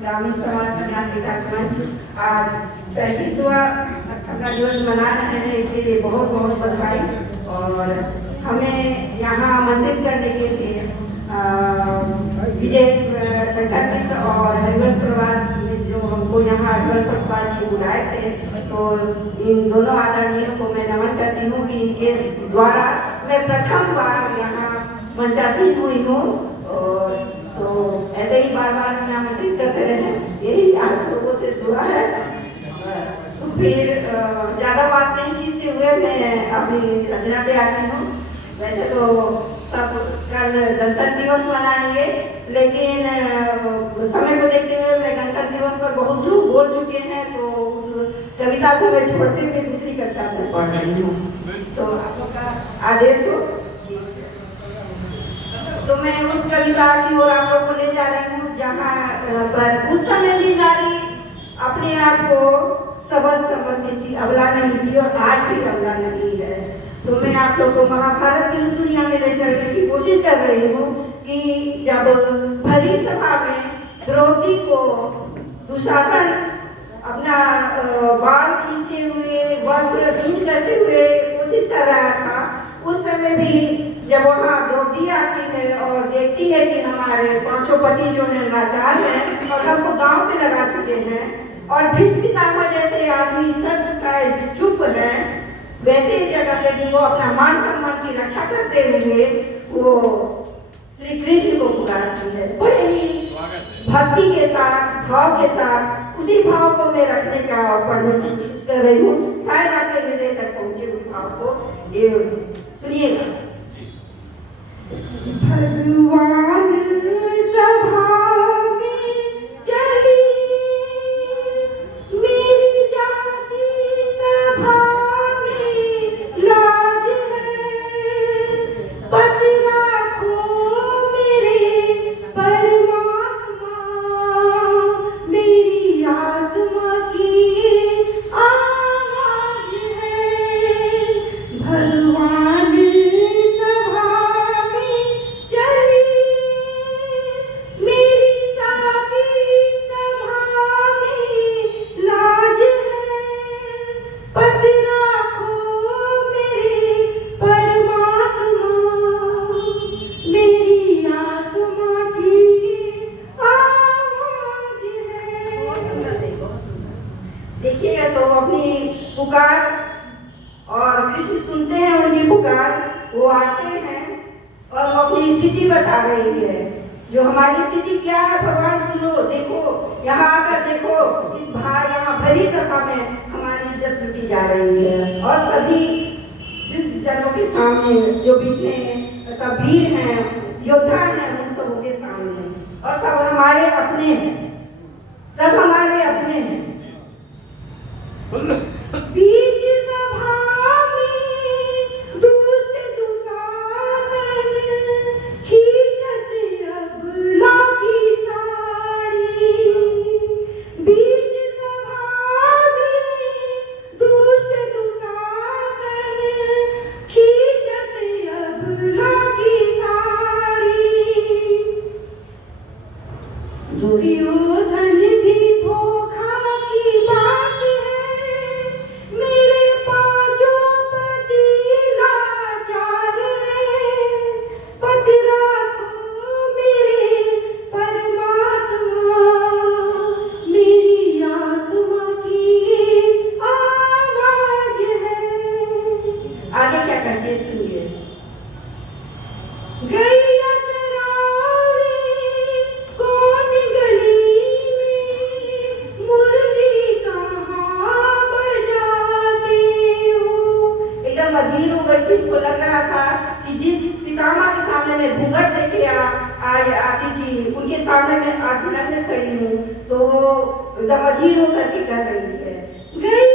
ग्रामीण समाज कल्याण विकास मंच आज 35वां स्थापना दिवस मना रहे हैं, इसके लिए बहुत बहुत बधाई। और हमें यहाँ आमंत्रित करने के लिए विजय शंकर मिश्र और हरिवंश परिवार जो हमको यहाँ हरिवंश परिवार जी बुलाए थे, तो इन दोनों आदरणीयों को मैं नमन करती हूँ कि इनके द्वारा मैं प्रथम बार यहाँ मंचासीन हुई हूँ। और तो ऐसे ही बार बार हमें आमंत्रित करते रहे, यही आप लोगों से दुआ है। तो फिर ज़्यादा बात नहीं खींचते हुए मैं अपनी रचना पे आती हूँ। वैसे तो सब कल गणतंत्र दिवस मनाएंगे, लेकिन समय को देखते हुए मैं गणतंत्र दिवस पर बहुत लोग बोल चुके हैं, तो उस कविता को मैं छोड़ते हुए दूसरी कक्षा में पढ़ रही हूँ। तो आप लोग का आदेश हो तो मैं उस कविता की ओर आप लोग को ले जा रही हूँ, जहाँ पर उस समय भी नारी अपने आप को सबल समझती थी, अबला नहीं थी, और आज भी अबला नहीं है। तो मैं आप लोग को महाभारत की उस दुनिया में ले चलने की कोशिश कर रही हूँ कि जब भरी सभा में द्रौपदी को दुशासन अपना बाल खींचते हुए वस्त्र भीन करते हुए कोशिश कर रहा था, उस समय भी जब वहाँ द्रौपदी आती है और देखती है कि हमारे पांचों पति जो है लाचार हैं और हमको गांव पे लगा चुके हैं, और भीष्म पितामह जैसे आदमी सर झुकाए चुप है, वैसे जगह पे भी वो अपना मान सम्मान की रक्षा करते हुए वो श्री कृष्ण को पुकारती है। बड़े ही भक्ति के साथ, भाव के साथ, उसी भाव को मैं रखने का और पढ़ने की कोशिश कर रही हूँ। शायद आपके हृदय तक पहुँचे उस भाव को, ये सुनिएगा। भगवान सभा में चली मेरी जाति सभा में लाज है, पति राखो मेरे परमात्मा, मेरी आत्मा की आवाज है। भगवान सभा में चली मेरी जाति सभा में लाज है, पति राखो मेरे परमात्मा, मेरी आत्मा की आवाज है। बहुत सुंदर है, बहुत सुंदर। देखिएगा तो अपनी पुकार, और कृष्ण सुनते हैं उनकी पुकार, वो आते हैं और वो अपनी स्थिति बता रही है। जो हमारी स्थिति क्या है भगवान सुनो, देखो यहाँ आकर देखो, इस भाई यहाँ भरी सभा में हमारी इज्जत लूटी जा रही है, और सभी जनों के सामने जो भी सब वीर हैं, योद्धा हैं, उन सबों के सामने, और सब हमारे अपने हैं, सब हमारे अपने हैं। बीच सभा में दुष्ट दुशासन खींचत अबला की साड़ी, बीच सभा में दुष्ट दुशासन खींचत अबला की साड़ी, दुर्योधन भी धोखा की बात है, मेरे पांचों पति लाचार हैं, पति राखो मेरे परमात्मा, मेरी आत्मा की आवाज है। आगे क्या करते हैं सुनिए। गैया चरावे कौन गली में, मुरली कहाँ बजाते हो। एकदम अधीर हो गई थी, उनको लग रहा था कि जिस पितामह के सामने मैं घूंघट लेके आती थी, उनके सामने मैं आठुना में खड़ी हूँ, तो एकदम अधीर होकर के कह रही है, गई